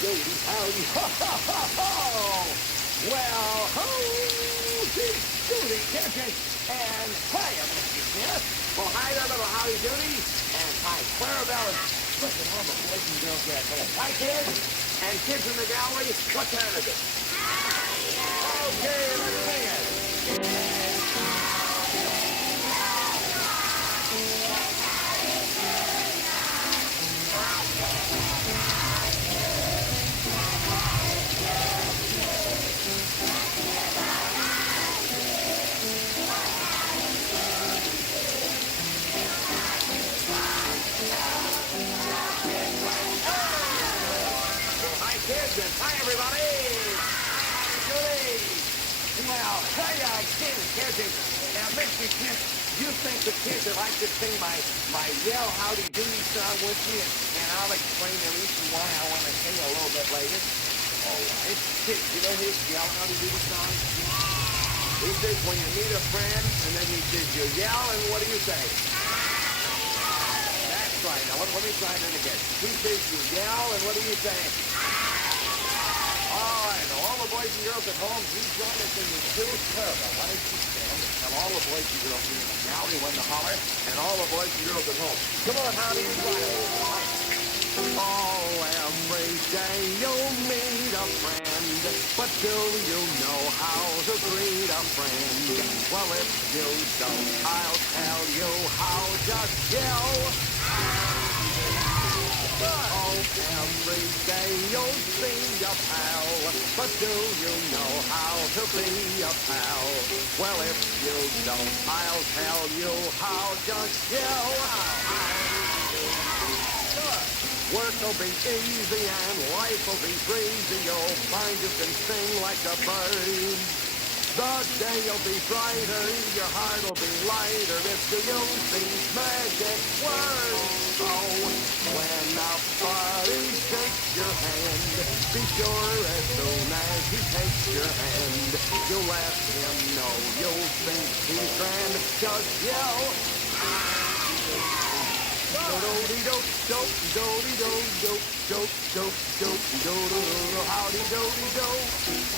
Doody, howdy, ho, ho, ho, ho! Well, howdy doody, Captain, and hiya, Mr. Smith. Well, hi there, little howdy doody, and hi, Clarabelle, and look at all the boys and girls there at home. Hi, kids, and kids in the gallery, what time is it? Okay, let's sing it. Kids, and hi, everybody! Hi, well, hiya, kids. Now, Mr. Smith, you think the kids would like to sing my Yell Howdy Doody song with me, and I'll explain the reason why I want to sing a little bit later? All right. Kids, you know his Yell Howdy Doody song? He says, when you meet a friend, and then he says, you yell, and what do you say? That's right. Now, let me try that again. He says, you yell, and what do you say? All right, now all the boys and girls at home, you join us in the two Clarabelle. Why don't you stand and tell all the boys and girls in the gallery when to holler, and all the boys and girls at home. Come on, howdy, and oh, every day you'll meet a friend, but do you know how to greet a friend? Well, if you don't, I'll tell you how. Just yell. Oh, every day you'll see a pal, but do you know how to be a pal? Well, if you don't, I'll tell you how. Just yell. Work will be easy and life will be breezy. You'll find you can sing like a bird. The day will be brighter, your heart will be lighter if you use these magic words. Oh, when a buddy shakes your hand, be sure as soon as he takes your hand, you let him know you think he's grand. Just yell. Howdy doody do.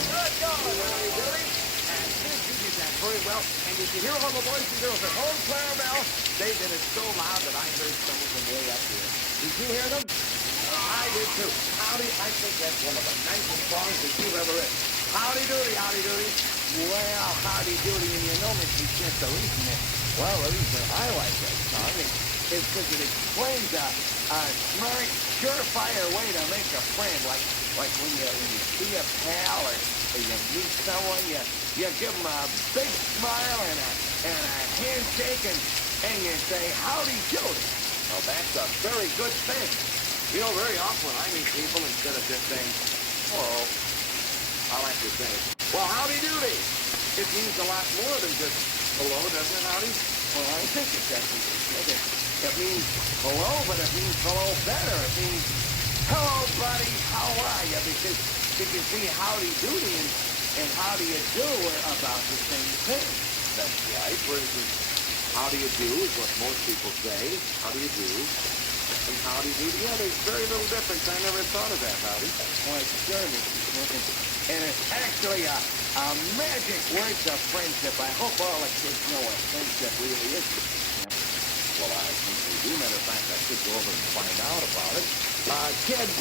Good going, howdy doody. And kids, you did that very well. And did you hear all the boys and girls at home, Clarabelle? They did it so loud that I heard some of them way up here. Did you hear them? I did too. Howdy, I think that's one of the nicest songs that you've ever written. Howdy doody, howdy doody. Well, howdy doody, and you know, Mr. Smith, the reason I like that song is because it explains a smart, surefire way to make a friend. Like when you see a pal or you meet someone, you give them a big smile and a handshake, and you say, howdy doody. Well, that's a very good thing. You know, very often when I meet people, instead of just saying, hello, I like to say, well, howdy doody. It means a lot more than just hello, doesn't it, howdy? Well, I think it does. It means hello, but it means hello better. It means, hello, buddy, how are you? Because see, howdy doody and how do you do are about the same thing. That's right. For instance, how do you do is what most people say. How do you do? And howdy doody. Yeah, there's very little difference. I never thought of that, howdy. Well, it's sure, Mr. Smith. And it's actually a magic word to friendship. I hope all the kids know what friendship really is. Well, I think they do. Matter of fact, I should go over and find out about it. Kids,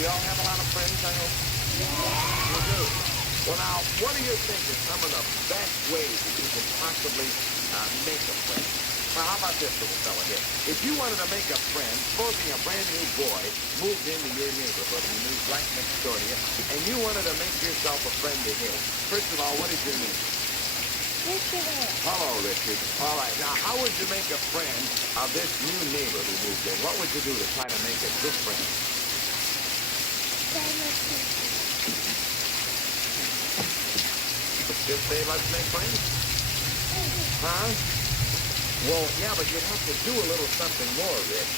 you all have a lot of friends, I hope? Yeah. You do. Well, now, what do you think is some of the best ways that you could possibly make a friend? Now, how about this little fella here? If you wanted to make a friend, supposing a brand new boy moved into your neighborhood and moved right next door to you, and you wanted to make yourself a friend to him, first of all, what is your name? Richard. Hello, Richard. All right, now, how would you make a friend of this new neighbor who moved in? What would you do to try to make a good friend? Just say, let's make friends? Huh? Well, yeah, but you'd have to do a little something more, Rich.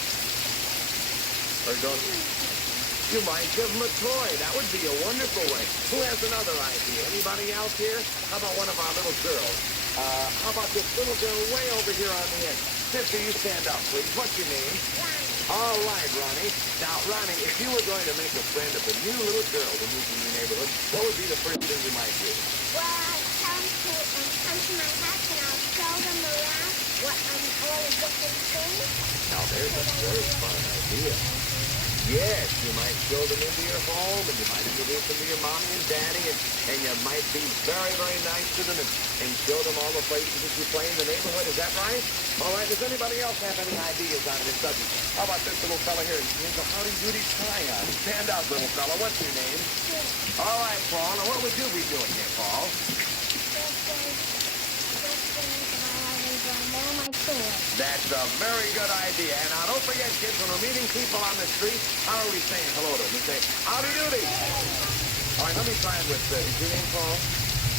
Or don't you? You might give him a toy. That would be a wonderful way. Who has another idea? Anybody else here? How about one of our little girls? How about this little girl way over here on the end? Sister, you stand up, please. What's your name? All right, Ronnie. Now, Ronnie, if you were going to make a friend of a new little girl to move in your neighborhood, what would be the first thing you might do? Well, I'll tell them to come to my house and I'll show them around all the different things. Now, there's a very fun idea. Yes, you might show them into your home, and you might introduce them to your mommy and daddy, and you might be very, very nice to them and show them all the places that you play in the neighborhood. Is that right? All right, does anybody else have any ideas on this subject? How about this little fella here? He has a Howdy Doody tie on. Stand up, little fella. What's your name? Yeah. All right, Paul. Now, what would you be doing here, Paul? That's a very good idea. And now, don't forget, kids, when we're meeting people on the street, how are we saying hello to them? We say, Howdy Doody. All right, let me try it with, is your name Paul?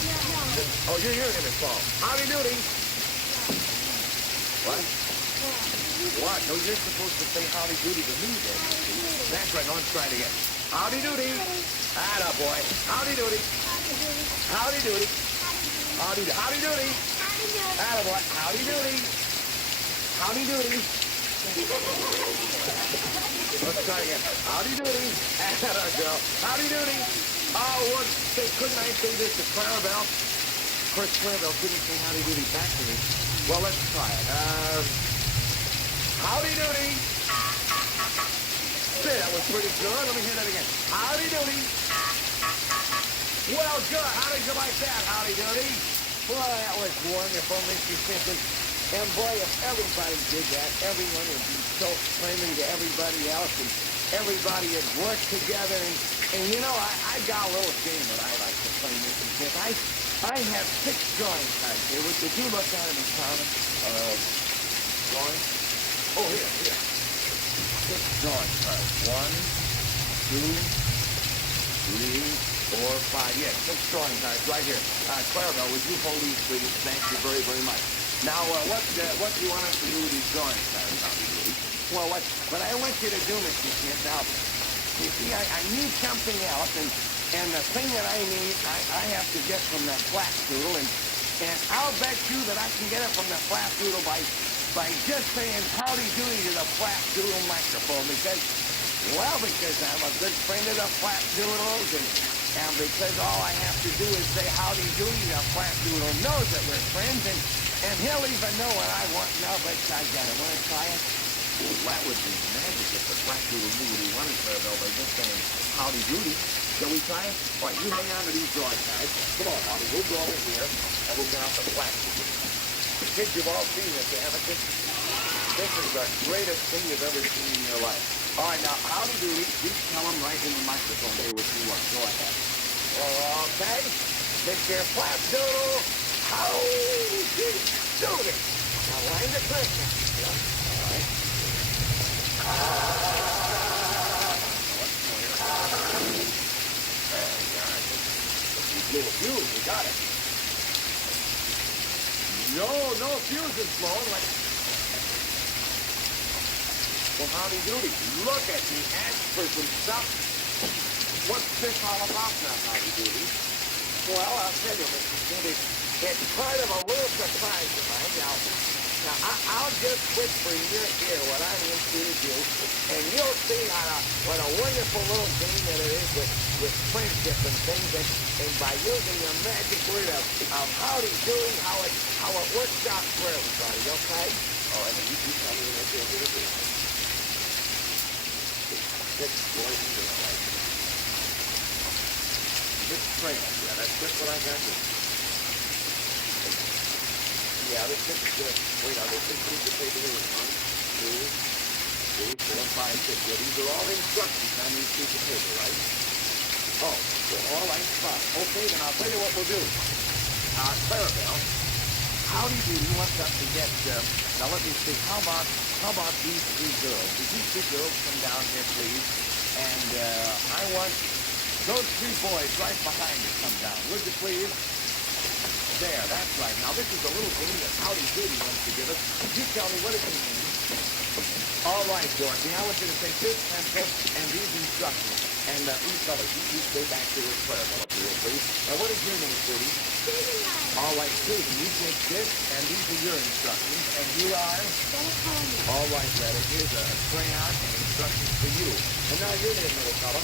No. Oh, your name is Paul. Howdy Doody. What? What? No, you're supposed to say Howdy Doody to me then. That's right. No, let's try it again. Howdy Doody. Atta boy. Howdy Doody. Howdy Doody. Howdy Doody. Howdy Doody. Atta boy. Howdy Doody. Howdy Doody. Let's try again. Howdy Doody. Atta girl. Howdy Doody. Oh, what? Couldn't I say this to Clarabelle? Of course, Clarabelle couldn't say Howdy Doody back to me. Well, let's try it. Howdy Doody. Say, that was pretty good. Let me hear that again. Howdy Doody. Well, good. How did you like that, Howdy Doody? Well, that was wonderful, Mr. Simpson. And boy, if everybody did that, everyone would be so friendly to everybody else, and everybody would work together. And you know, I got a little game that I like to play, Mr. Smith. I have 6 drawing cards here. Would you look at them and count them? Drawing? Oh, here. 6 drawing cards. 1, 2, 3, 4, 5. Yes, 6 drawing cards right here. Clarabelle, would you hold these, please? Thank you very, very much. Now, what do you want us to do with these drawing cards, Howdy Doody? Well, what I want you to do, Mr. Smith, now, you see, I need something else, and the thing that I need, I have to get from the flat doodle, and I'll bet you that I can get it from the flat doodle by just saying Howdy Doody to the flat doodle microphone, because I'm a good friend of the flat doodles, and because all I have to do is say Howdy Doody, the flat doodle knows that we're friends, and he'll even know what I want now, but I got it. Want to try it? Well, that would be magic if the flat doodle knew what he wanted, Clarabelle, by just saying Howdy Doody. Shall we try it? All right, you hang on to these drawing cards. Come on, Howdy, we'll go over here, and we'll get out the flat doodle. Kids, you've all seen this, haven't you? This is the greatest thing you've ever seen in your life. All right, now, Howdy Doody, you tell him right in the microphone here what you want. Go ahead. Okay, Mr. Flat Doodle, Howdy Doody. Now, line the question. Yeah, all right. Little fuse, you got it. No fuse is blown. Well, Howdy Doody, look at me, ask for some stuff. What's this all about now, Howdy Doody? Well, I'll tell you, Mr. Smith, it's part of a little surprise of mine. Now, I'll just whisper in your ear what I want you to do, and you'll see what a wonderful little game that it is with friendship and things, and by using the magic word of Howdy Doody, how it works out for everybody, okay? All right, now you tell me what you're going to do. 6 boys and girls, right? Just straight up, yeah, that's just what I got to do. Yeah, there's 6, wait, now there's 6 pieces of paper here. 1, 2, 3, 4, 5, 6. Yeah, these are all instructions on these pieces of paper, right? Oh, they're all right spot. Okay, then I'll tell you what we'll do. Clarabelle, Howdy Doody wants us to get, now let me see, how about these 3 girls? Would you 3 girls come down here, please? And I want those 3 boys right behind you come down. Would you please? There, that's right. Now, this is a little game that Howdy Doody wants to give us. You tell me, what does it mean? All right, Dorothy, I want you to take this pencil and these instructions. And you fellas, you stay back to your prayer bell, if you will, please. Now, what is your name, Judy? Susan. All right, Susan, you take this, and these are your instructions. And you are? Greta. All right, Greta, here's a crayon and instructions for you. And now your name, little fella.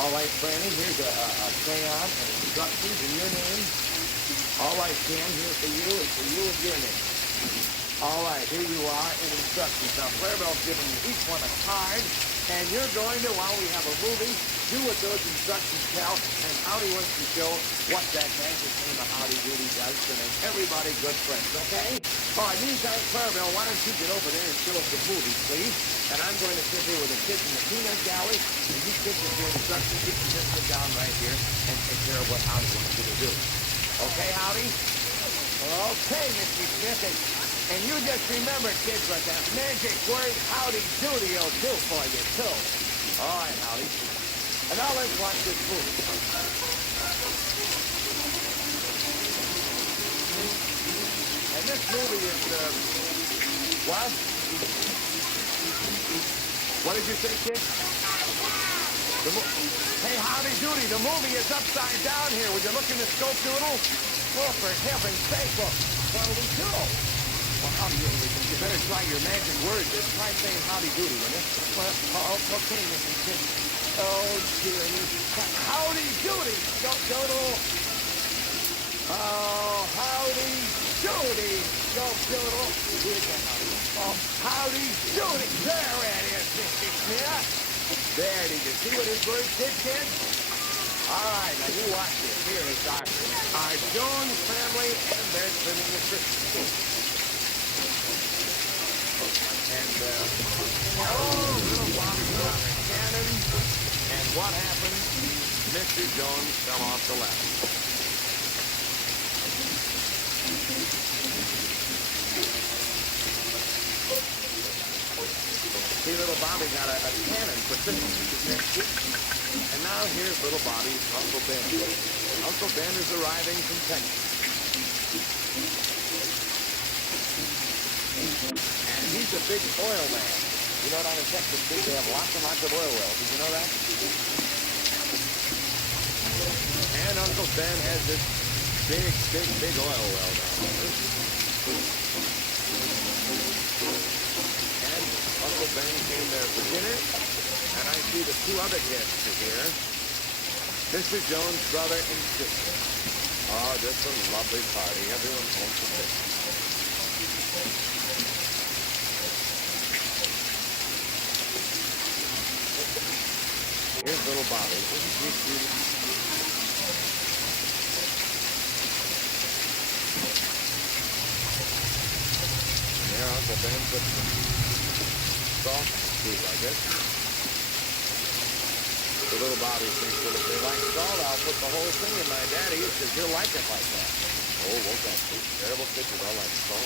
All right, Franny, here's a crayon and instructions in your name. All right, Ken, here's for you and for you and your name. All right, here you are in instructions. Now, Clarabelle's giving each one a card, and you're going to, while we have a movie, do what those instructions tell, and Howdy wants to show what that magic name of Howdy Doody does to make everybody good friends, okay? All right, meantime, Clarabelle, why don't you get over there and show us the movie, please? And I'm going to sit here with the kids in the peanut gallery, and you kids with your instructions, you can just sit down right here and take care of what Howdy wants you to do. Okay, Howdy? Okay, Mr. Smith. And you just remember, kids, what that magic word Howdy Doody will do for you, too. All right, Howdy. And now let's watch this movie. And this movie is, what? What did you say, kid? Hey, Howdy Doody, the movie is upside down here. Would you look in the scope, Doodle? Oh, for heaven's sake, what do we do? Well, Howdy, you better try your magic words. Try saying Howdy Doody, will you? Well, okay, Mr. Kid. Oh, dear me. Howdy Doody, Doodle. Oh, Howdy Doody, Doodle. Here's the Howdy. Oh, Howdy Doody. There it is, Mr. Smith. There, did you see what his words did, kids? All right, now you watch this. Here is our Jones family, and they're trimming the Christmas tree. And, little Bobby got a cannon, and what happened? Mr. Jones fell off the ladder. See, little Bobby got a cannon for Christmas next week. And now here's little Bobby's Uncle Ben. Uncle Ben is arriving from Texas. And he's a big oil man. You know, down in Texas, too, they have lots and lots of oil wells. Did you know that? And Uncle Ben has this big oil well down there. And Uncle Ben came there for dinner. And I see the two other guests are here. Mr. Jones' brother and sister. Oh, just a lovely party. Everyone's home for Christmas. Here's little Bobby. Isn't he cute? And there Uncle Ben put some salt in the food, I guess. The little Bobby thinks that if they like salt, I'll put the whole thing in my daddy's because he'll like it like that. Oh, won't that be terrible kids with all that salt?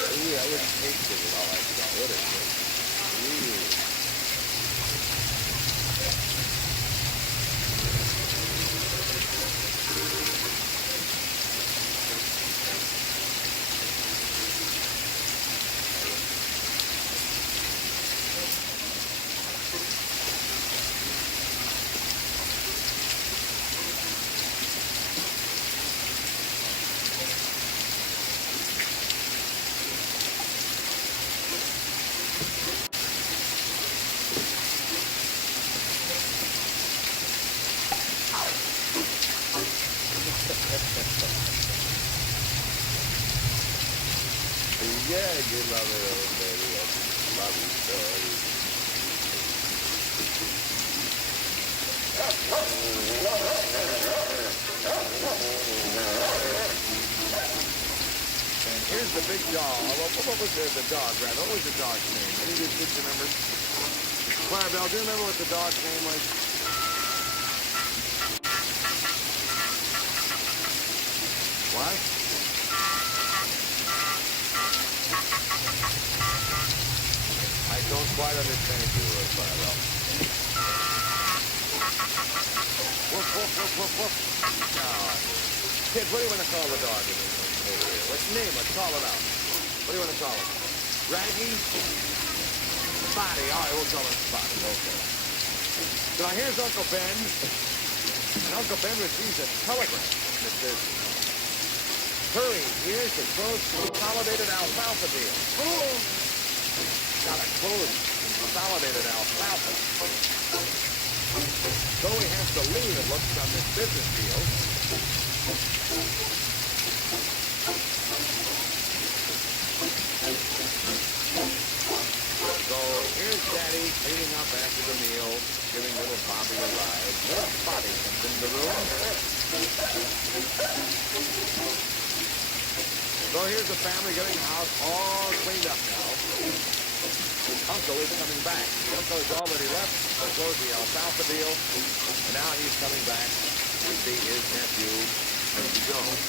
Ooh, I wouldn't taste it with all that salt, would it? Ooh. Yeah, you love it, old baby. I just love you so. And here's the big dog. What was the dog, rather? What was the dog's name? Any of you kids remember? Clarabelle, do you remember what the dog's name was? What? I don't quite understand you, Clarabelle. woof, woof, woof. Now, kids, what do you want to call the dog over here? What's your name? Let's call it out. What do you want to call him? Raggy? Spotty. All right, we'll call him Spotty. Okay. So now here's Uncle Ben. And Uncle Ben receives a telegram that says, hurry, here's the closed consolidated alfalfa deal. Oh! Got a closed consolidated alfalfa. So he has to leave, it looks, on this business deal. So here's Daddy cleaning up after the meal, giving little Bobby a ride. Little Bobby comes into the room. So here's the family getting the house all cleaned up now. Uncle is coming back. The uncle has already left to close the alfalfa deal, and now he's coming back to see his nephew, Mr. Jones.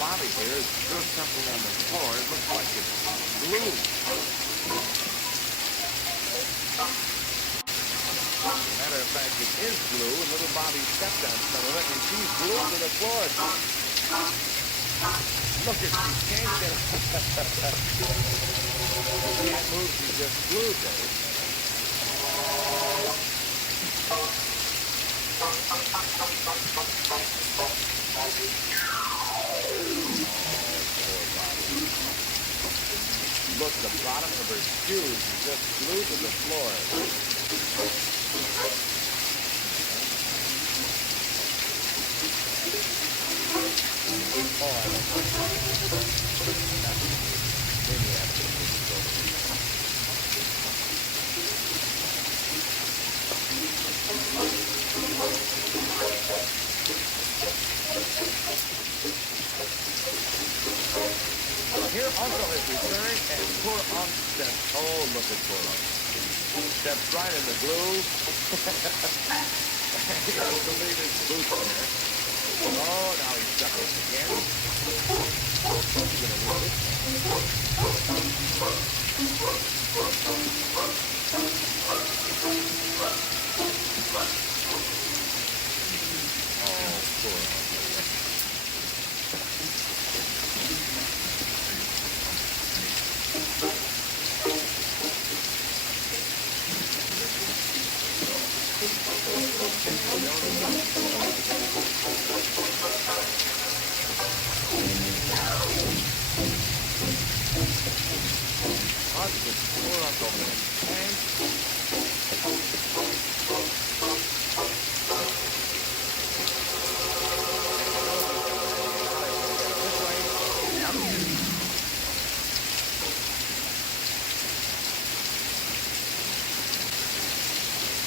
Bobby here is threw something on the floor. It looks like it's glue. As a matter of fact, it is glue, and little Bobby stepped on some of it, and she's glued to the floor. Look, she can't get it. She can't move, she's just glued to it. Look, the bottom of her shoes is just glued to the floor. Oh, I don't know. Maybe after the movie's over. Here, Uncle has returned, and poor Unc steps, oh, look at poor Unc. Steps right in the glue. He doesn't believe his boots in there. Oh, now he's stuck it again. He's going to lose it. Oh, poor Unc.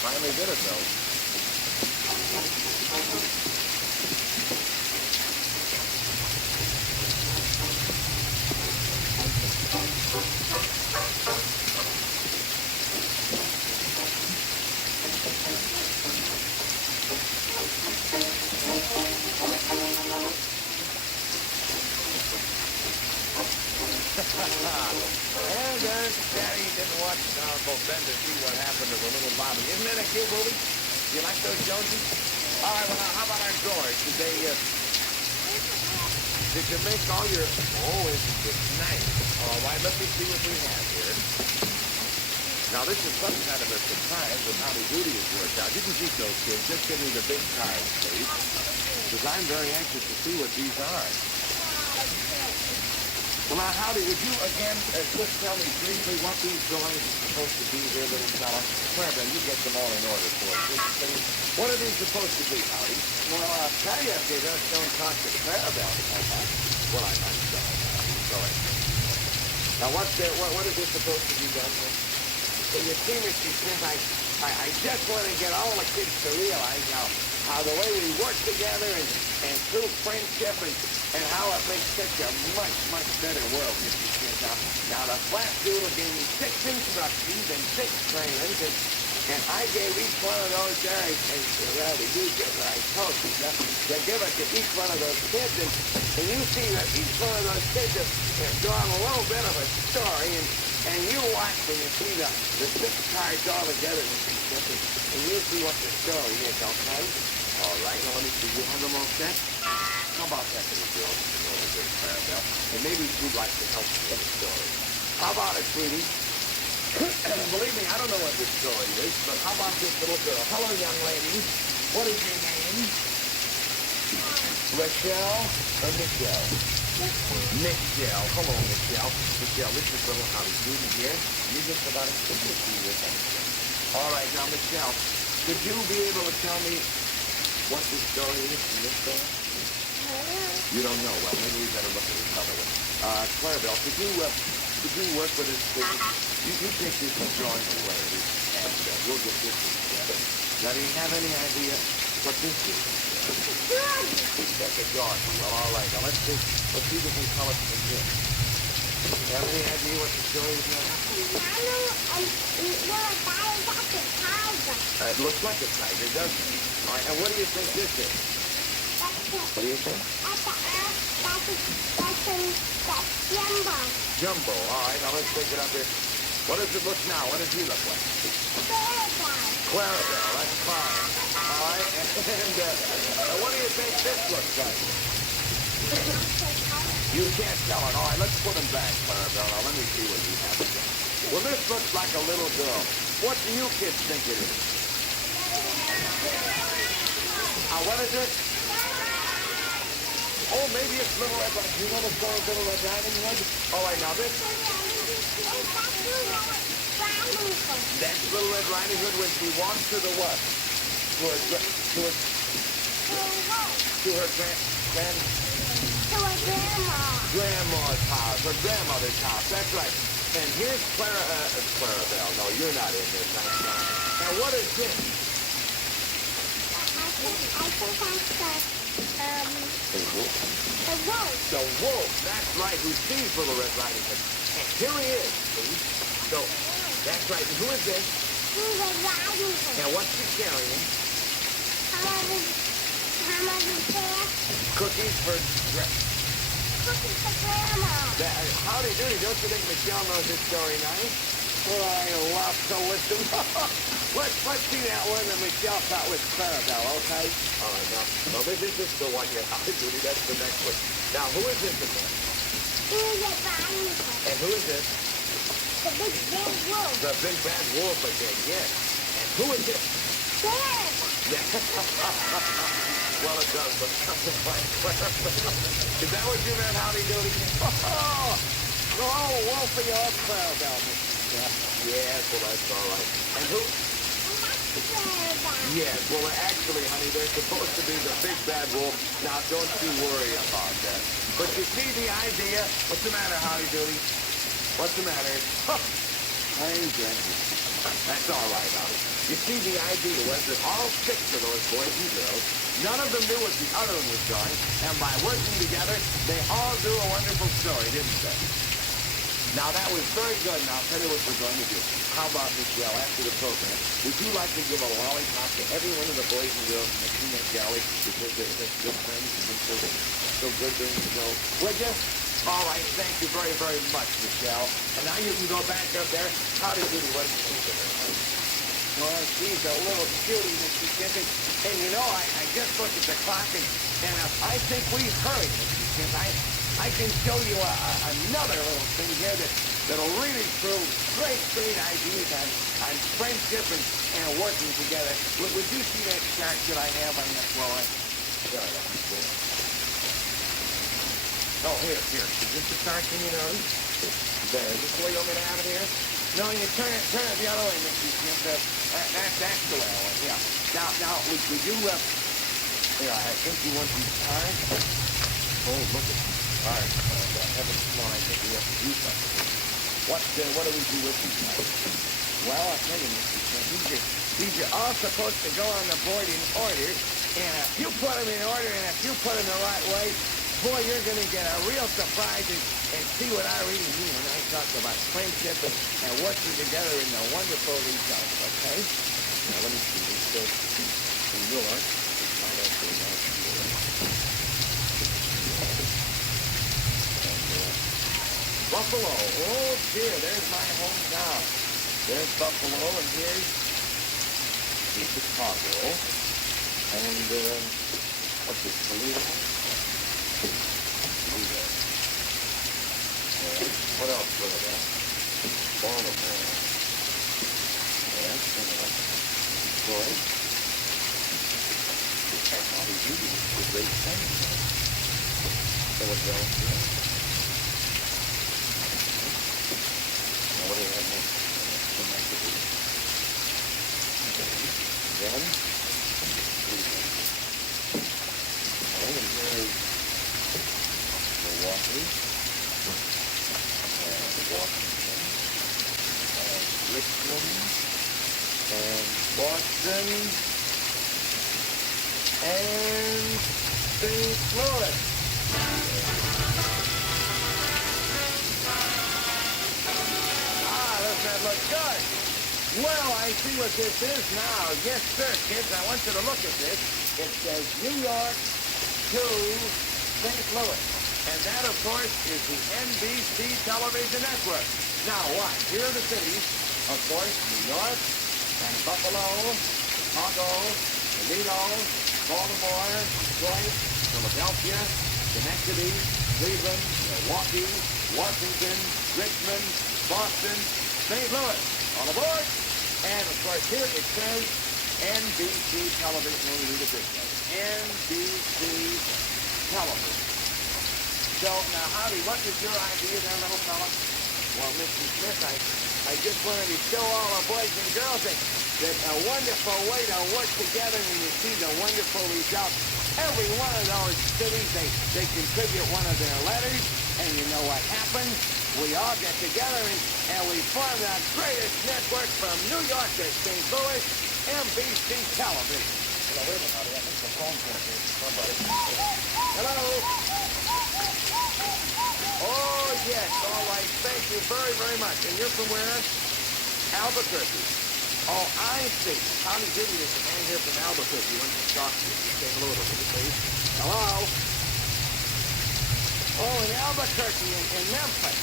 Finally did it, though. And there's Daddy didn't watch Uncle Ben to see what happened to the little Bobby. Isn't that a cute movie? You like those Joneses? All right, well, now, how about our drawers? Did you make all your... Oh, isn't it nice? All right, let me see what we have here. Now, this is some kind of a surprise that Howdy Doody has worked out. You can keep those, kids. Just give me the big cards, please. Because I'm very anxious to see what these are. Well, now, Howdy, would you again just tell me briefly what these drawings are supposed to be here, little fella? Clarabelle, you get them all in order for us. Please. What are these supposed to be, Howdy? Well, I'll tell you if you just don't talk to Clarabelle so much. Well, I'm sorry, Howdy. Sorry. Now, what is this supposed to be done with? Well, you see, Mr. Smith, I just want to get all the kids to realize how the way we work together and through friendship and how it makes such a much, much better world, Mr. Smith. Now the flat dude gave me 6 instructions and 6 trainings, and I gave each one of those there, well, the you did what I told you, to give it to each one of those kids, and you see that each one of those kids is drawing a little bit of a story, and you watch when you see the 6 cards all together, Mr. Smith, and you see what the story is, okay? All right, now let me see, you have them all set? How about that little girl over there, Clarabelle? And maybe she'd like to help you with the story. How about it, sweetie? Believe me, I don't know what this story is, but how about this little girl? Hello, young lady. What is your name? Rachel or Michelle? Michelle. Hello, Michelle. Michelle, this is little Howdy Doody here. You're just about as simple as you with anything. All right, now, Michelle, could you be able to tell me what this story is from this story? You don't know. Well, maybe we better look at each other. Clarabelle, could you work with us, please? You take this drawing away, and we'll get this together. Now, do you have any idea what this is? That's a drawing. Well, all right. Now, let's see if we can tell it from here. Do you have any idea what the story is now? It looks like a tiger, doesn't it? All right, and what do you think this is? What do you think? That's Jumbo. Jumbo. All right, now let's take it up here. What does it look now? What does he look like? Clarabelle. That's fine. All right, and what do you think this looks like? You can't tell it. All right, let's put him back, Clarabelle. Now, let me see what you have again. Well, this looks like a little girl. What do you kids think it is? What is it? Oh, maybe it's Little Red Riding Hood. You know the story of Little Red Riding Hood? All right, now this... That's Little Red Riding Hood when she walks to the what? To her grandma's house, her grandmother's house. That's right. And here's Clarabelle. No, you're not in this. Now, what is this? I think that's the wolf. The wolf. That's right. Who sees Little Red Riding Hood? And here he is. See? So, that's right. And who is this? Little Red Riding Hood. And what's she carrying? How much is there? Cookies for Cookies for Grandma. Howdy Doody, don't you think Michelle knows this story nice? Well, I love to listen. Let's see that one that Michelle thought was Clarabelle, okay? All right, now this is the one here. Howdy Doody, that's the next one. Now, who is this again? Little Red Riding Hood. And who is this? The big bad wolf. The big bad wolf again, yes. And who is this? Well, it does look something like Clarabelle. Is that what you meant, Howdy Doody? Oh, wolfie off Clarabelle. Yes, well, that's all right. And who? Yes, well, actually, honey, they're supposed to be the big bad wolf. Now, don't you worry about that. But you see the idea? What's the matter, Howdy Doody? What's the matter? I ain't drinking. That's all right, Howdy. You see, the idea was that all 6 of those boys and girls, none of them knew what the other one was doing, and by working together, they all drew a wonderful story, didn't they? Now, that was very good, and I'll tell you what we're going to do. How about, Michelle, after the program, would you like to give a lollipop to every one of the boys and girls in the peanut gallery because they're such good friends and they're so good during the show? Would you? All right, thank you very, very much, Michelle. And now you can go back up there. Howdy Doody, what do you think of her? Well, she's a little cutie, Mr. Kiffin. And you know, I just looked at the clock, and I think we hurry, Mr. Kiffin. I can show you another little thing here that'll really prove great ideas on friendship and working together. Would you see that chart that I have on the floor? There it is. Oh, here. Is this the start thing, you know? There. Is this the way you want me to have it here? No, you turn it the other way, Mr. Smith. That's the way I want it, yeah. Now, would you, here, I think you want these cards. Oh, look at these cards. Heaven's come on, I think we have to do something. What do we do with these cards? Well, I'll tell you, Mr. Smith, these are all supposed to go on the board in order, and if you put them in order and if you put them the right way, boy, you're going to get a real surprise and see what I really mean when I talk about friendship and working together in the wonderful results, okay? Now, let me see. This says New York. Find out where that's New York. Buffalo. Oh, dear, there's my hometown. There's Buffalo, and here's Chicago. And, what's this, Toledo? What else? Baltimore. Yes, Detroit. Howdy Doody is a great thing. Philadelphia. Now, what do we have next? Then, and here's Milwaukee. Washington, and Richmond, and Boston, and St. Louis. Doesn't that look good? Well, I see what this is now. Yes, sir, kids, I want you to look at this. It says New York to St. Louis. And that, of course, is the NBC television network. Now, what? Here are the cities, of course, New York, and Buffalo, Chicago, Toledo, Baltimore, Detroit, Philadelphia, Schenectady, Cleveland, Milwaukee, Washington, Richmond, Boston, St. Louis. All aboard! And, of course, here it says NBC television. Let me read it this way. NBC television. So, now, Howdy, what was your idea there, little fella? Well, Mr. Smith, I just wanted to show all our boys and girls that a wonderful way to work together and you see the wonderful results. Every one of those cities, they contribute one of their letters, and you know what happens? We all get together and we form the greatest network from New York to St. Louis, NBC television. Well, wait a minute, Howdy, I think the phone's going to be somebody. Hello? Oh, yes, all right. Thank you very, very much. And you're from where? Albuquerque. Oh, I see. Howdy Doody, there's a man here from Albuquerque. He wants to talk to you. Say hello to me, please. Hello? Oh, in Albuquerque, in Memphis.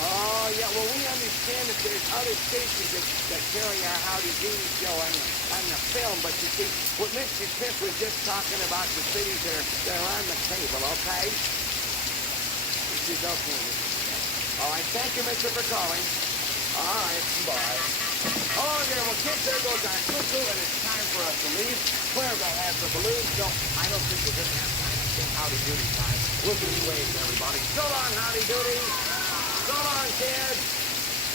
Oh, yeah, well, we understand that there's other stations that carry our Howdy Doody show on the film, but you see, what Mr. Smith was just talking about the cities that are on the table, okay? This is okay, Mr. Smith. All right, thank you, mister, for calling. All right, bye. Oh, there, well, kids, there goes our cuckoo, and it's time for us to leave. Claire will have the balloons, so I don't think we're going to have time to say Howdy Doody time. We'll just wave, everybody. So long, Howdy Doody. So long, kids.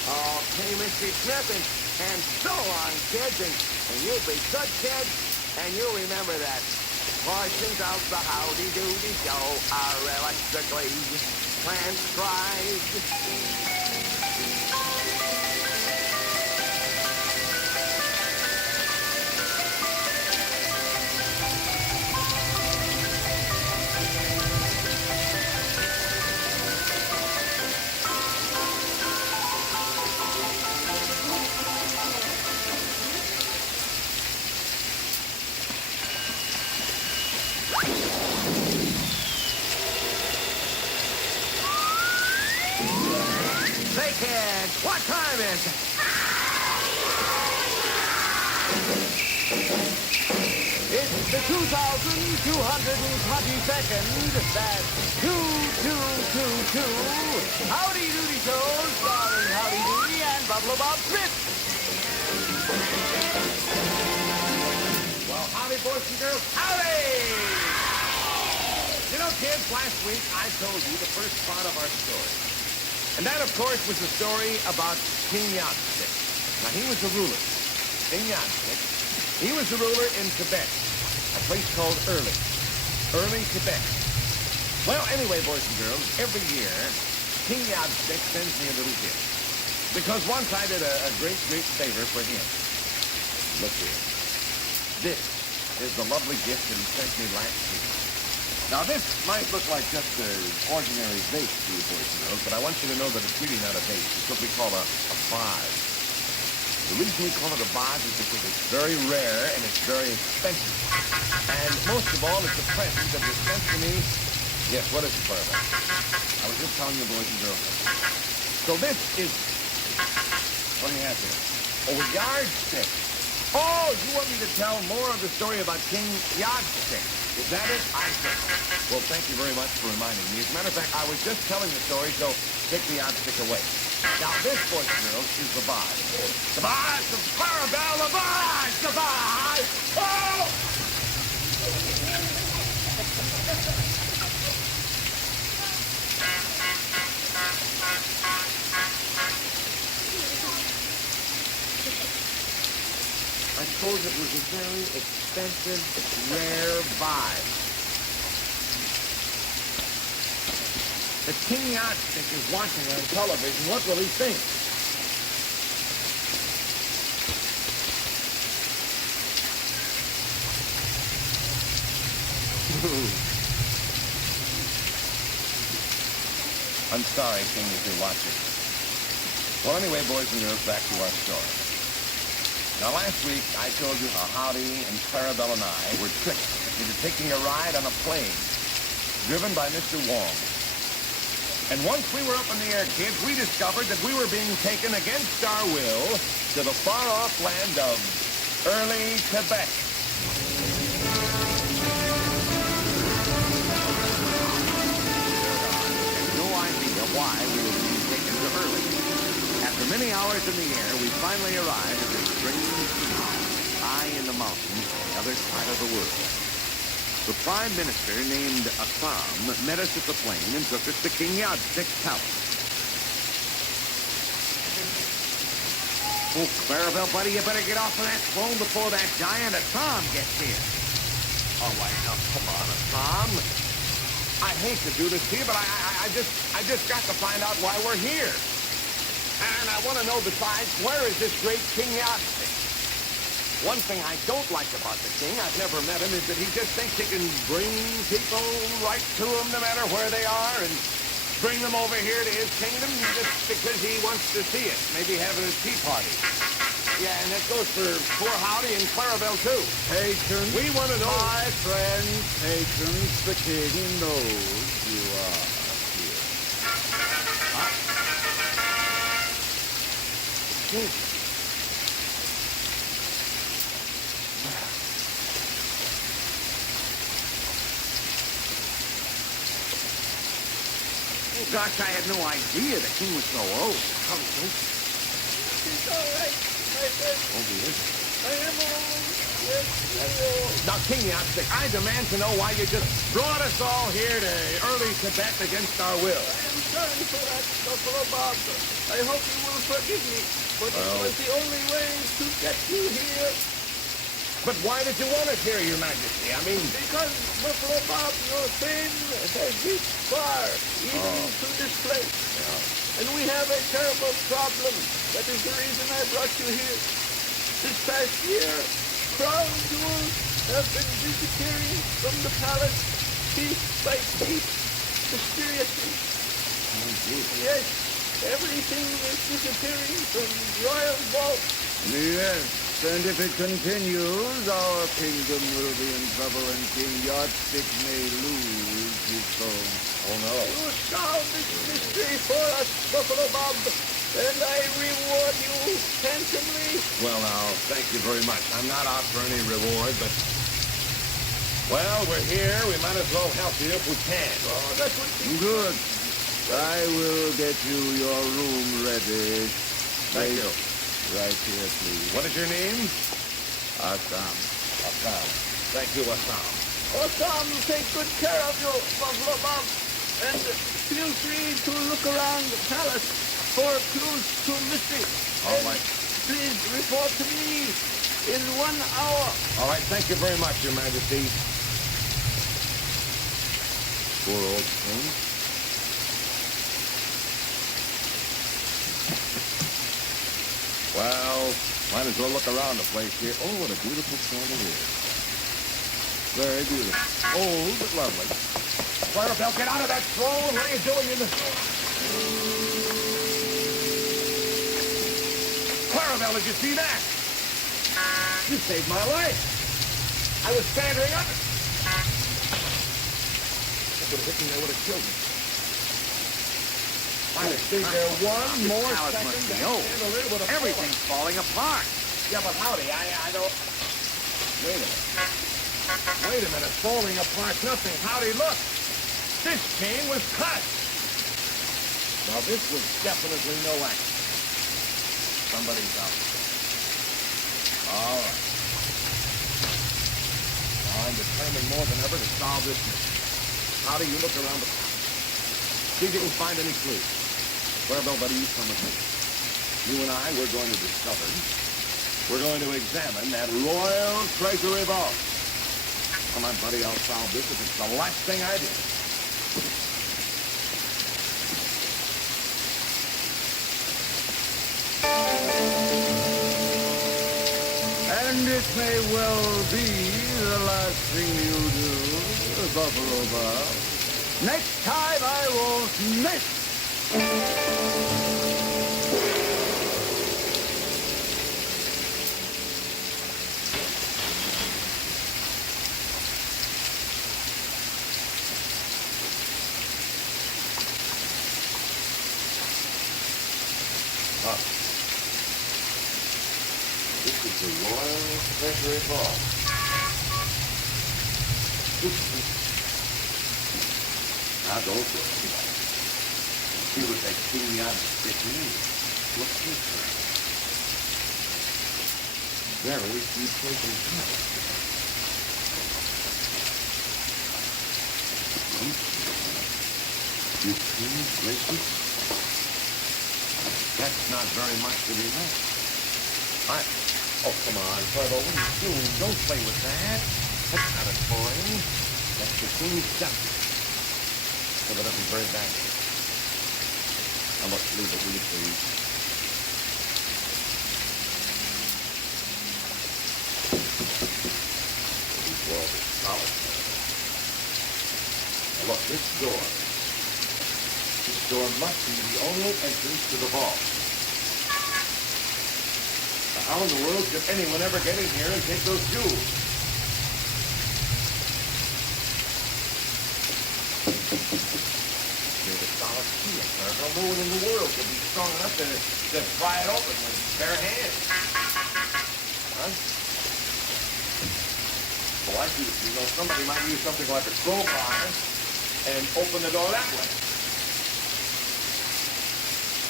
Okay, Mr. Smith, and so long, kids, and you'll be good kids, and you'll remember that portions of the Howdy Doody show are electrically transcribed. Say, kids, what time is it? It's the 2,222nd, that's 2222, Howdy Doody Show, starring Howdy Doody and Buffalo Bob Smith. Well, howdy, boys and girls, howdy! You know, Well, kids, last week I told you the first part of our story. And that, of course, was the story about King Yardstick. Now, he was the ruler. King Yardstick. He was the ruler in Tibet, a place called Early, Tibet. Well, anyway, boys and girls, every year, King Yardstick sends me a little gift. Because once I did a great, great favor for him. Look here. This is the lovely gift that he sent me last week. Now, this might look like just an ordinary vase to you, boys and girls, but I want you to know that it's really not a vase. It's what we call a vase. The reason we call it a vase is because it's very rare and it's very expensive. And most of all, it's a present that was sent to me. Yes, what is it, Barbara? I was just telling you, boys and girls. So this is... What do you have here? Oh, a yardstick. Oh, you want me to tell more of the story about King Yardstick? Is that it? I think. Well, thank you very much for reminding me. As a matter of fact, I was just telling the story, so take the yardstick away. Now, this, boys and girls, is the vase. The vase of Clarabelle, the vase! The vase! Oh! I suppose it was a very expensive, rare vase. The King Yardstick is watching on television. What will he think? I'm sorry, King, if you're watching. Well, anyway, boys and girls, back to our story. Now, last week, I told you how Howdy and Clarabelle and I were tricked into taking a ride on a plane driven by Mr. Wong. And once we were up in the air, kids, we discovered that we were being taken against our will to the far-off land of Early Tibet. No idea why we were being taken to Early. After many hours in the air, we finally arrived at this strange town high in the mountains on the other side of the world. The Prime Minister, named Assam, met us at the plane and took us to King Yardstick's palace. Oh, Clarabelle, buddy, you better get off of that throne before that giant Assam gets here. All right, now, come on, Assam. I hate to do this to you, but I just got to find out why we're here. And I want to know, besides, where is this great King Yardstick? One thing I don't like about the king, I've never met him, is that he just thinks he can bring people right to him no matter where they are and bring them over here to his kingdom just because he wants to see it, maybe having a tea party. Yeah, and that goes for poor Howdy and Clarabelle, too. Patrons, We want to know... my friends, patrons, the king knows you are here. King. Oh, gosh, I had no idea the king was so old. How old? It's all right, my friend. Oh, he is. I am old. Yes, very old. Now, King Yardstick, I demand to know why you just brought us all here to Early Tibet against our will. I am sorry for that, Buffalo Bob. I hope you will forgive me, but it was the only way to get you here. But why did you want us here, Your Majesty? I mean... Because, Buffalo Bob, your fame has reached far, even to this place. Yeah. And we have a terrible problem. That is the reason I brought you here. This past year, crown jewels have been disappearing from the palace piece by piece, mysteriously. Oh, gee. Yes, everything is disappearing from royal vault. Yes, and if it continues, our kingdom will be in trouble and King Yardstick may lose his throne. Oh, no. You solve this mystery for us, Buffalo Bob, and I reward you handsomely. Well, now, thank you very much. I'm not out for any reward, but... Well, we're here. We might as well help you if we can. Oh, that would be Good. I will get you your room ready. Thank you. Right here, please. What is your name? Assam. Assam. Thank you, Assam. Oh, Tom, take good care of you, Buffalo Bob. And feel free to look around the palace for clues to mystery. All And right. please report to me in 1 hour. All right, thank you very much, Your Majesty. Poor old spoon. Well, might as well look around the place here. Oh, what a beautiful chandelier. Very beautiful. Old, but lovely. Clarabelle, get out of that throne. What are you doing in the... Clarabelle, did you see that? You saved my life. I was standing up. If it had hit me, they would have killed me. I'd have stayed there one more second. The chandelier would have Everything's falling apart. fallen. Yeah, but howdy, I don't... Wait a minute. Wait a minute, falling apart, nothing. Howdy, look. This chain was cut. Now, this was definitely no accident. Somebody's out. All right. Now, I'm determined more than ever to solve this mystery. How do you look around the house? See if you can find any clues. Clarabelle, buddy, you come with me. You and I, we're going to discover. We're going to examine that royal treasury vault. Come on, buddy, I'll solve this if it's the last thing I do. And it may well be the last thing you do, Buffalo Bob. Next time I won't miss. This is the royal treasury vault. Now don't worry about it. See what that king stick means. Look closer. Very few places have it. You two places? That's not very much to be left. Oh, come on, Turbo. What are you doing? Don't play with that. That's not a toy. That's the king's scepter. Put it up and very back. Now, look, leave it, will you, please? These walls are solid. Now, look, this door must be the only entrance to the vault. How in the world could anyone ever get in here and take those jewels? There's a solid seal, sir. No one in the world could be strong enough to pry it open with bare hands. Huh? Oh, I see. You know, somebody might use something like a crowbar and open the door that way.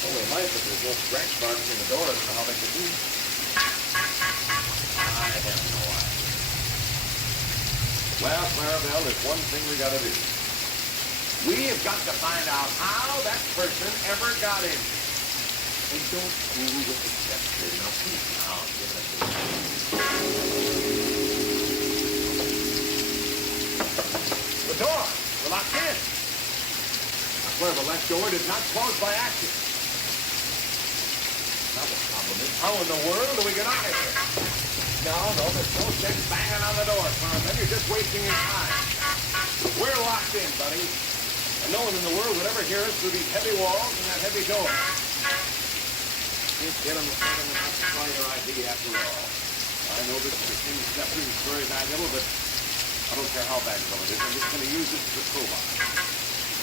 Oh, they might, but there's no scratch marks in the door. I don't know how they could do it. I have no idea. Well, Clarabelle, there's one thing we gotta do. We have got to find out how that person ever got in. And don't fool with the gesture. Now, please, now, give it a minute. The door, we're locked in. Now, Clarabelle, that door did not close by accident. Now the problem is, how in the world do we get out of here? No, there's no sense banging on the door, Clarabelle. You're just wasting your time. We're locked in, buddy. And no one in the world would ever hear us through these heavy walls and that heavy door. Can't get them to find them enough to try your ID after all. I know this is the king's scepter is very valuable, but I don't care how valuable it is. I'm just going to use this as a crowbar.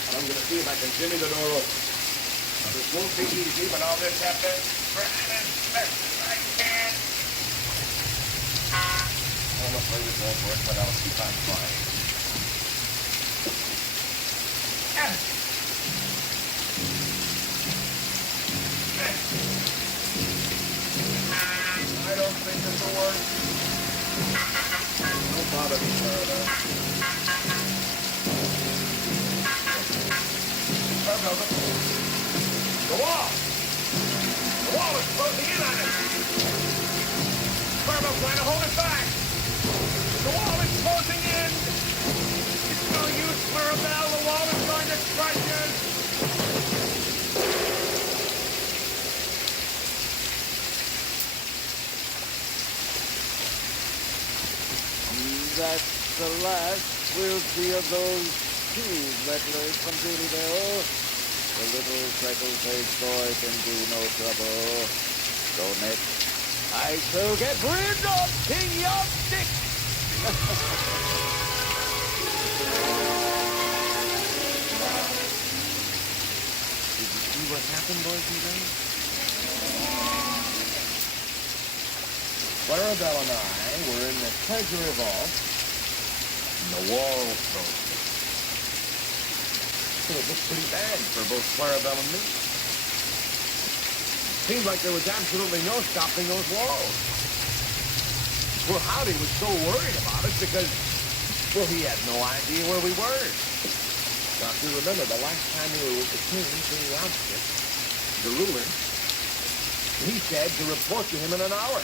And I'm going to see if I can jimmy the door open. Now, this won't be easy, but I'll just have to try as best as I can. I'm afraid it won't work, but I'll keep on trying. I don't think this will work. Don't bother me, Florida. Clarabelle. The wall! The wall is closing in on us! Clarabelle's trying to hold it back! The wall is closing in! It's no use, Clarabelle. The wall is going to crush us! That's the last we'll see of those two meddlers from Doodydale. The little freckle-faced boy can do no trouble. So next, I shall get rid of King Yopstick. Did you see what happened, boys and girls? Clarabelle and I were in the treasury vault, and the wall closed. It looked pretty bad for both Clarabelle and me. Seemed like there was absolutely no stopping those walls. Poor Howdy was so worried about us because, well, he had no idea where we were. Now, if you remember, the last time we were with the king, King Yopstick, the ruler, he said to report to him in an hour.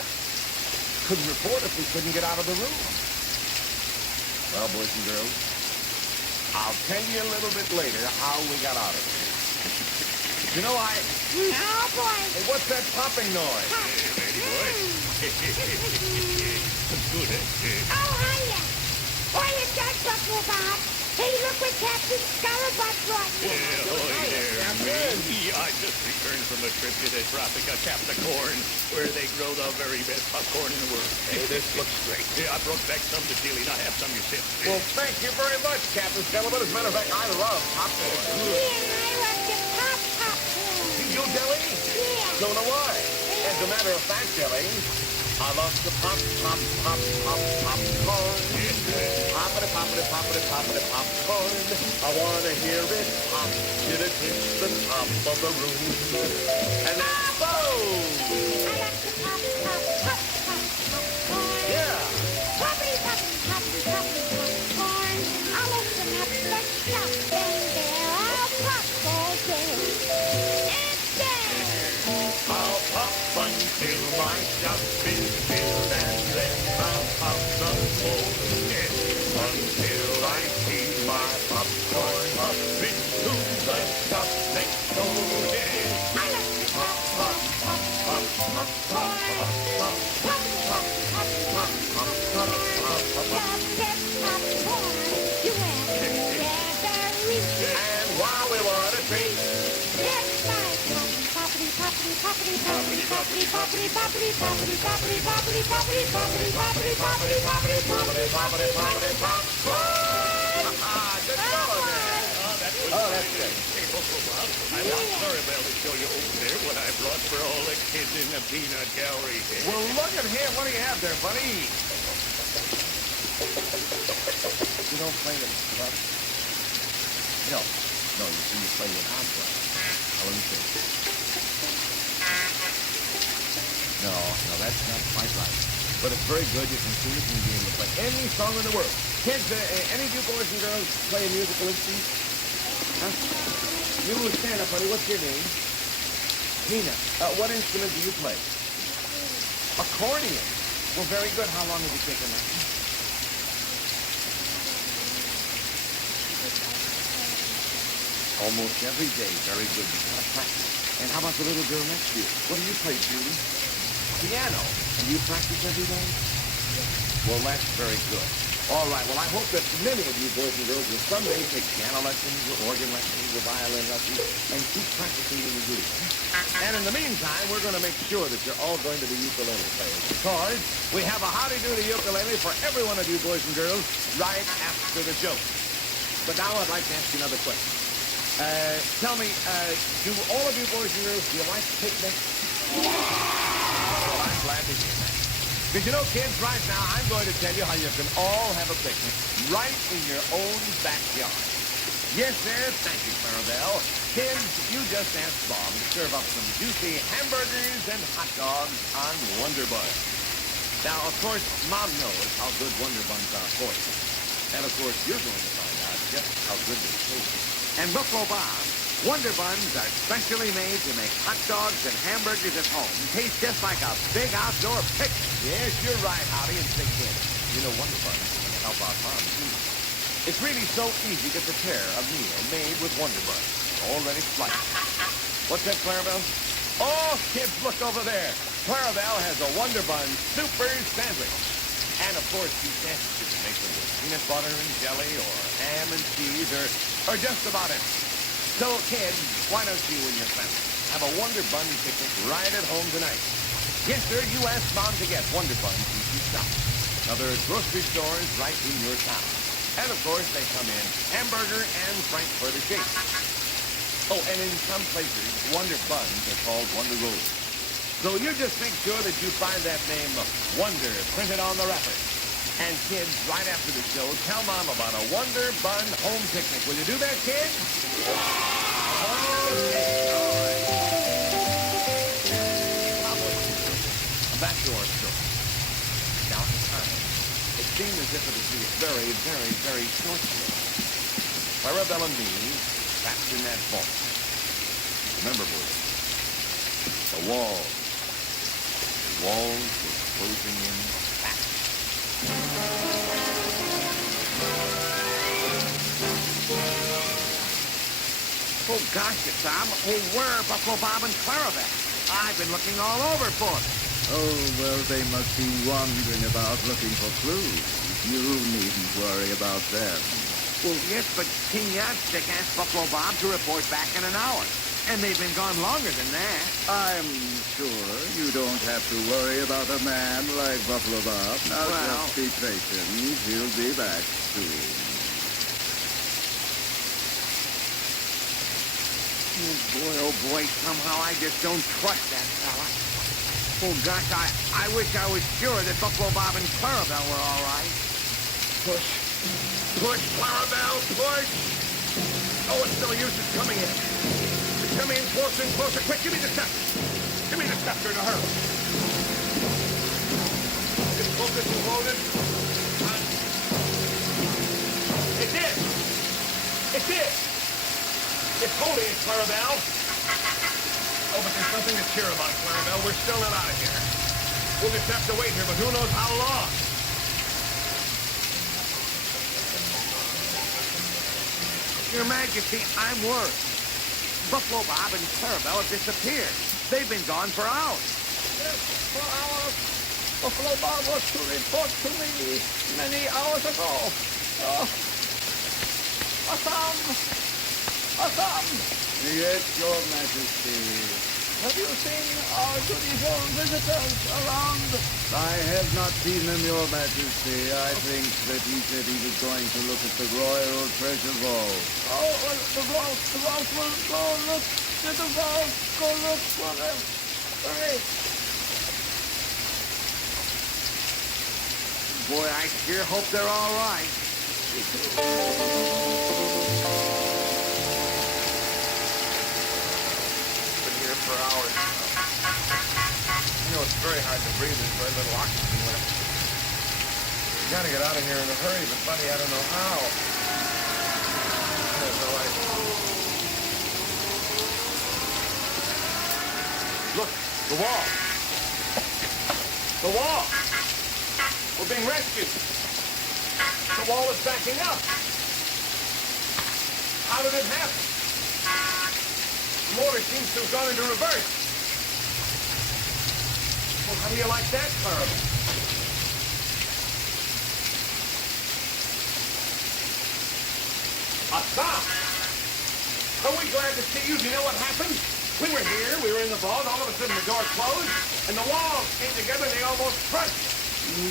Couldn't report if we couldn't get out of the room. Well, boys and girls, I'll tell you a little bit later how we got out of it. You know, Oh, boy. Hey, what's that popping noise? Good. Oh, hiya. Why is that Buffalo Bob? Hey, look what Captain Scarabot brought me. I just returned from a trip to the Tropica Capricorn, where they grow the very best popcorn in the world. Hey, this looks great. Yeah, I brought back some to Dilly, and I have some you sent. Well, thank you very much, Captain Scarabot. As a matter of fact, I love popcorn. Yeah, and I love to pop popcorn. You, Dilly? Yeah. So do I. As a matter of fact, Dilly, I love to pop popcorn. Poppity, poppity, poppity, poppity, popcorn. I want to hear it pop till it hits the top of the room. And then boom! I like to pop popcorn. Yeah. Poppity, poppity, poppity, poppity, popcorn. I'll open up the shop and there I'll pop all day. And then I'll pop until my shop is filled, and then I'll pop some more. Until I see my popcorn up into the shop next door. I like to pop popcorn. Poppity, poppity, poppity, poppity, popcorn. The best popcorn you ever eat. And while we want a treat, That's my poppity, poppity, poppity, poppity, poppity, poppity, poppity, poppity, poppity, poppity, poppity, poppity, poppity, poppity, poppity, poppity, poppity, poppity, popcorn. good fellow there. Oh, that's good. Hey, Buffalo Bob, I'm not sorry about to show you over there what I brought for all the kids in the peanut gallery. Well, look at here. What do you have there, buddy? You don't play them, club? No. No, you see, you play with hot. Now, let me see. No, that's not quite right. But it's very good. You can sing it and be able to play any song in the world. Kids, any of you boys and girls play a musical instrument? Huh? You stand up, buddy. What's your name? Nina. What instrument do you play? Accordion. Well, very good. How long have you taken lessons? Almost every day. Very good. You gotta practice. And how about the little girl next to you? What do you play, Julie? Piano. And you practice every day? Well, that's very good. All right. Well, I hope that many of you boys and girls will someday take piano lessons, or organ lessons, or violin lessons, and keep practicing when you do. And in the meantime, we're going to make sure that you're all going to be ukulele players, because we have a Howdy Doody ukulele for every one of you boys and girls right after the show. But now I'd like to ask you another question. Tell me, do all of you boys and girls, do you like picnics? Well, I'm glad to hear that. Because you know, kids, right now, I'm going to tell you how you can all have a picnic right in your own backyard. Yes, sir. Thank you, Clarabelle. Kids, you just asked Bob to serve up some juicy hamburgers and hot dogs on Wonder Buns. Now, of course, Mom knows how good Wonder Buns are for you. And, of course, you're going to find out just how good they taste. And Buffalo Bob Wonder Buns are specially made to make hot dogs and hamburgers at home taste just like a big outdoor picnic. Yes, you're right, Howdy, and say, kid, you know Wonder Buns are going to help our farm, too. It's really so easy to prepare a meal made with Wonder Buns, already sliced. What's that, Clarabelle? Oh, kids, look over there. Clarabelle has a Wonder Bun super sandwich. And, of course, these sandwiches are made with peanut butter and jelly or ham and cheese or just about anything. So, kids, why don't you and your family have a Wonder Bun picnic right at home tonight? Yes, sir, you ask Mom to get Wonder Buns when she stops. Now, there are grocery stores right in your town. And, of course, they come in hamburger and frankfurter shapes. Oh, and in some places, Wonder Buns are called Wonder Rolls. So you just make sure that you find that name Wonder printed on the wrapper. And kids, right after the show, tell Mom about a Wonder Bun home picnic. Will you do that, kids? Okay, all right. Back to our story. Now, at the time, it seemed as if it would be a very, very, very short show. Clarabelle and me trapped in that vault. Remember, boys, the walls. The walls were closing in fast. Oh, gosh, Tom. Oh, where are Buffalo Bob and Clarabelle? I've been looking all over for them. Oh, well, they must be wandering about looking for clues. You needn't worry about them. Well, yes, but King Yardstick asked Buffalo Bob to report back in an hour. And they've been gone longer than that. I'm sure you don't have to worry about a man like Buffalo Bob. Now, Well- just be patient. He'll be back soon. Oh, boy, somehow I just don't trust that fella. Oh, gosh, I wish I was sure that Buffalo Bob and Clarabelle were all right. Push. Push, Clarabelle, push! Oh, it's no use. It's coming in. It's coming in closer and closer. Quick, give me the scepter. Give me the scepter in a hurry. It's focused and loaded. It did. It did. It's holding it, Clarabelle. Oh, but there's nothing to cheer about, Clarabelle. We're still not out of here. We'll just have to wait here, but who knows how long. Your Majesty, I'm worried. Buffalo Bob and Clarabelle have disappeared. They've been gone for hours. Yes, for hours. Buffalo Bob was to report to me many hours ago. A thumb. Yes, Your Majesty. Have you seen our dutiful visitors around? I have not seen them, Your Majesty. I think that he said he was going to look at the royal treasure vault. Oh, well, the vault will go look to the vault. Go look for them. Hurry. Boy, I sure hope they're all right. Been here for hours. You know, it's very hard to breathe. There's very little oxygen left. You gotta get out of here in a hurry, but buddy, I don't know how. There's no light. Look, the wall. The wall. We're being rescued. The wall is backing up. How did it happen? The motor seems to have gone into reverse. Well, how do you like that, Clarabelle? Stop! Are we glad to see you? Do you know what happened? We were here, we were in the vault, all of a sudden the door closed, and the walls came together and they almost crushed.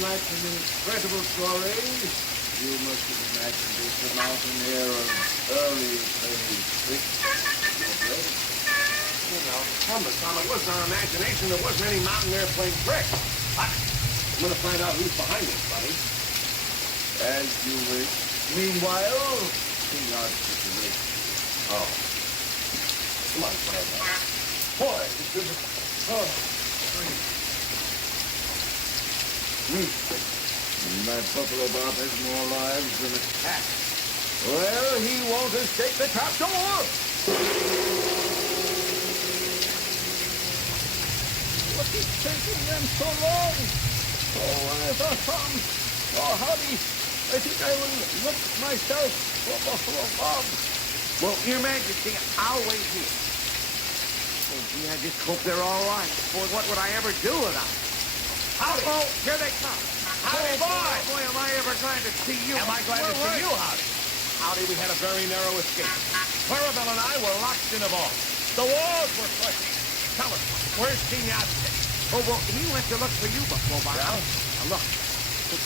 That's an incredible story. You must have imagined it's a mountain air of early playing tricks. You know, Tom, it wasn't our imagination. There wasn't any mountain there playing tricks. I'm gonna find out who's behind this, buddy. As you wish. Meanwhile, King Arthur is awake. Oh. Come on, Clarabelle. Boy, this is... Oh, That Buffalo Bob has more lives than a cat. Well, he won't escape the trap door. What is taking them so long? Oh, where's our farm? Oh, Howdy, I think I will look myself for Buffalo Bob. Well, Your Majesty, I'll wait here. Oh, gee, I just hope they're all right. Boy, what would I ever do without them? Howdy. Oh, here they come. Howdy, boy. Boy, am I ever glad to see you. Am I glad to see you, Howdy? Howdy, we had a very narrow escape. Clarabelle and I were locked in a vault. The walls were crushing. Tell us, where's King Yastic? Oh, well, he went to look for you, Buffalo Bob. Yeah? Now, look,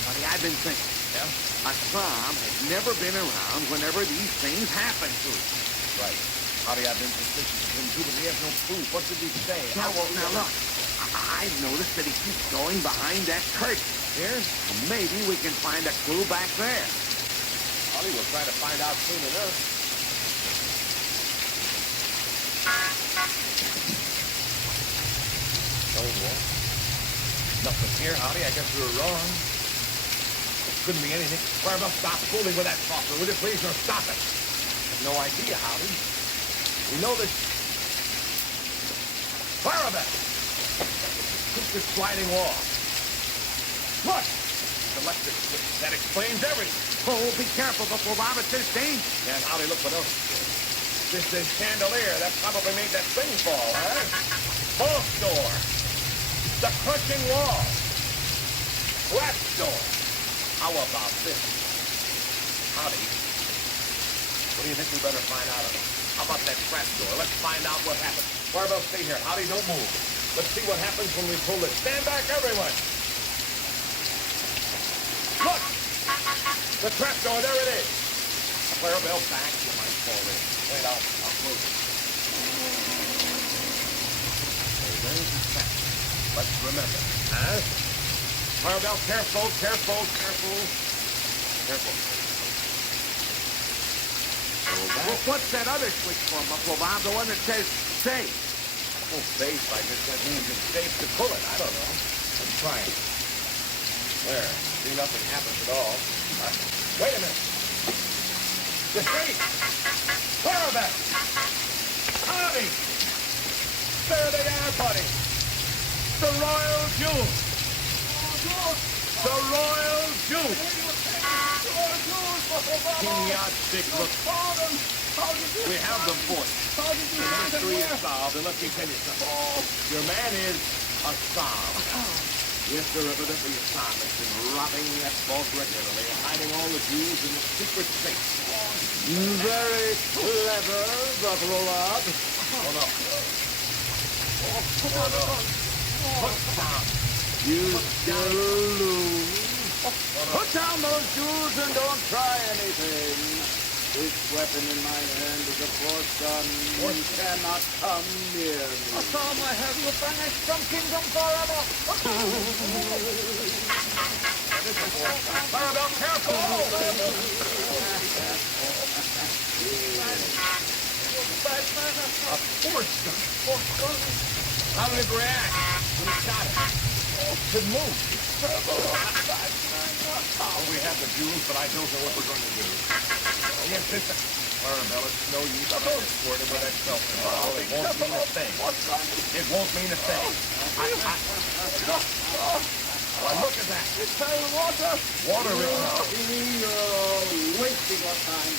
buddy, I've been thinking. Yeah? A Psalm has never been around whenever these things happen to him. Right. Howdy, I've been suspicious of him too, but he has no proof. What did he say? Now, look, I've noticed that he keeps going behind that curtain. Here? Well, maybe we can find a clue back there. Howdy, we'll try to find out soon enough. Stone wall. Nothing here, Howdy. I guess we were wrong. It couldn't be anything. Clarabelle, stop fooling with that saucer. Will you please, or stop it? I have no idea, Howdy. We know that... Clarabelle! Look at this sliding wall. Look! The electric switch. That explains everything. Oh, be careful, Buffalo Bob. It's this danger. Yeah, and Howdy, look what else. This is chandelier. That probably made that thing fall, huh? Vault door. The crushing wall. Trap door. How about this? Howdy. What do you think we better find out of it? How about that trap door? Let's find out what happened. Clarabelle, stay here. Howdy, don't move. Let's see what happens when we pull it. Stand back, everyone. Look! The trap door, there it is. Clarabelle, back. You might fall in. Wait, I'll close it. Okay, there's the trap. Let's remember. Huh? Clarabelle, careful, careful, careful. Careful. Well, what's that other switch for, Buffalo Bob? The one that says safe. Oh, safe. I guess that means it's safe to pull it. I don't know. I'm trying. There. See, nothing happens at all. Wait a minute. The safe. Clarabelle. Howdy. There they are, buddy. The royal jewels. The royal jewels. King Yastic, look. We have them for you. The mystery is solved, and let me tell you something. Your man is a Psalm. Yes, sir, evidently a Psalm has been robbing that vault regularly and hiding all the jewels in the secret safe. Very clever, Buffalo Bob. Oh, no. Oh, no. Look, Psalm. You still lose. Oh, no. Put down those jewels and don't try anything. This weapon in my hand is a force gun. You cannot come near me. Psalm, I have you banished from kingdom forever. Clarabelle, careful! A force gun. How did it react when you shot it? It could move. We have the jewels, but I don't know what we're going to do. Yes, listen. Clarabelle, it's no use trying to squirt it with that self-control. It won't mean a thing. It won't mean a thing. Well, look at that. It's water. Water is now. You're wasting your time.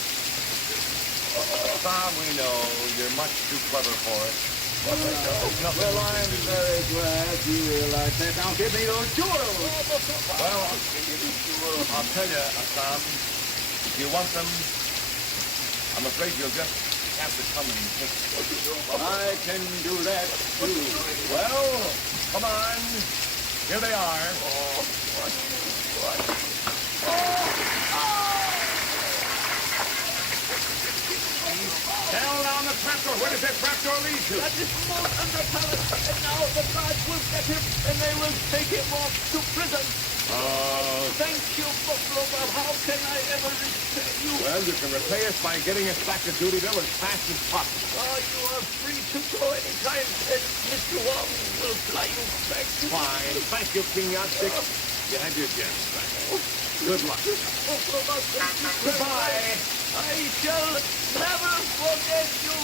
Tom, we know you're much too clever for it. Well, I'm very glad you realize that. Now give me those jewels. Well, I'll tell you, Tom, if you want them, I'm afraid you'll just have to come and take them. I can do that too. Well, come on. Here they are. Down on the trapdoor. Where does that trapdoor lead to? That is most under palace, and now the guards will get him, and they will take him off to prison. Thank you, Buffalo Bob. How can I ever repay you? Well, you can repay us by getting us back to Dutyville as fast as possible. You are free to go anytime, and Mr. Wong will fly you back to... Fine. Thank you, King Yastic. You had your chance back. Good luck. Buffalo Bob, thank you very Goodbye. much. I shall never forget you.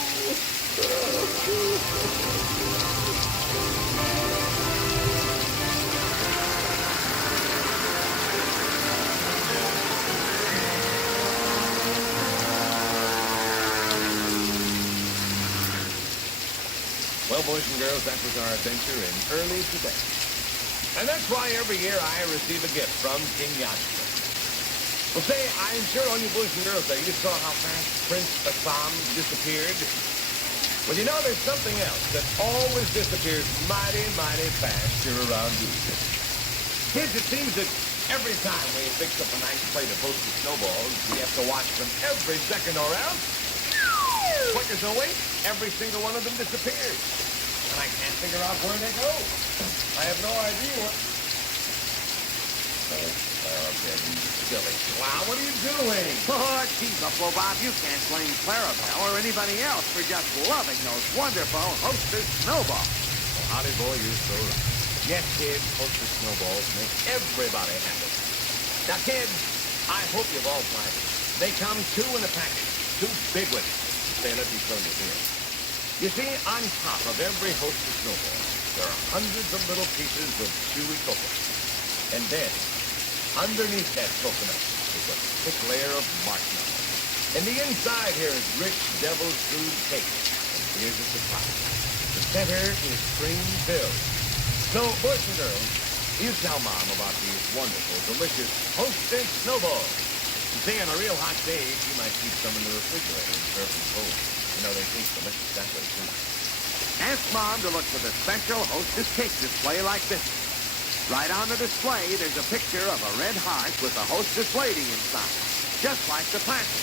Well, boys and girls, that was our adventure in early Tibet. And that's why every year I receive a gift from King Yasha. Well, say, I'm sure all you boys and girls there, you saw how fast Prince Assam disappeared. Well, you know, there's something else that always disappears mighty, mighty fast here around you. Kids, it seems that every time we fix up a nice plate of hostess snowballs, we have to watch them every second or else. Quick as a wink, every single one of them disappears. And I can't figure out where they go. I have no idea what... You silly clown, what are you doing? Oh, gee, Buffalo Bob, you can't blame Clarabelle or anybody else for just loving those wonderful Hostess snowballs. Well, howdy, boy, you're so right. Yes, kids, Hostess snowballs make everybody happy. Now, kids, I hope you've all tried it. They come two in a package, two big ones. Say, let me show you here. You see, on top of every Hostess snowball, there are hundreds of little pieces of chewy coconut. And then, underneath that coconut is a thick layer of marshmallow. And the inside here is rich devil's food cake. And here's the surprise. The center is cream-filled. So, boys and girls, you tell Mom about these wonderful, delicious Hostess snowballs. You see, on a real hot day, she might keep some in the refrigerator and serve them cold. You know, they taste delicious that way, too. Ask Mom to look for the special Hostess cake display like this. Right on the display, there's a picture of a red heart with a Hostess lady inside, just like the package.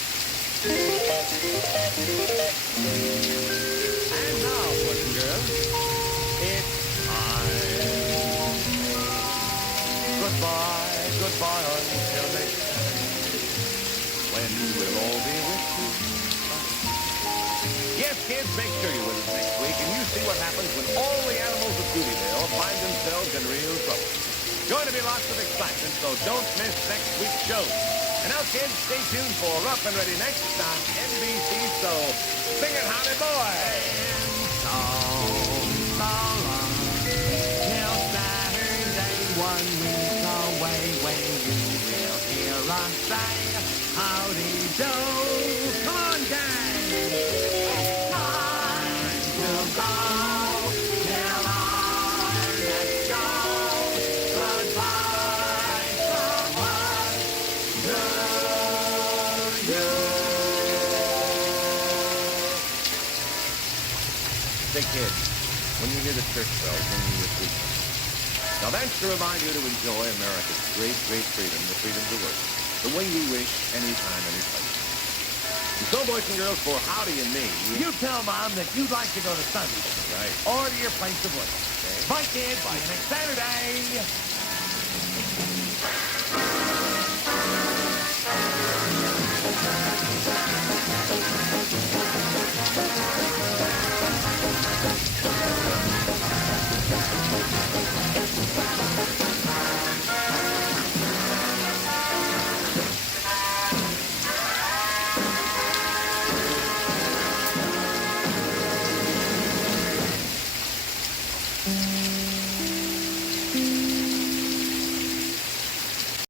And now, boys and girls, it's time. Goodbye, goodbye until next time, when we'll all be with you. Yes, kids, make sure you're with us next week, and you see what happens when all the animals of Doodyville find themselves in real trouble. Going to be lots of excitement, so don't miss next week's show. And now, kids, stay tuned for Rough and Ready next on NBC, so sing it, Howdy Boy! So long, till Saturday, 1 week away, when you will hear us say, howdy do. Come on, gang! It's time to go till our next show. Goodbye from us to you. Say, kids, when you hear the church bells ringing this weekend, now that's to remind you to enjoy America's great, great freedom, the freedom to work, the way you wish, anytime, any place. And so, boys and girls, for Howdy and me, You tell Mom that you'd like to go to Sunday right. or to your place of work. Okay. Bye, kids. See you next Saturday.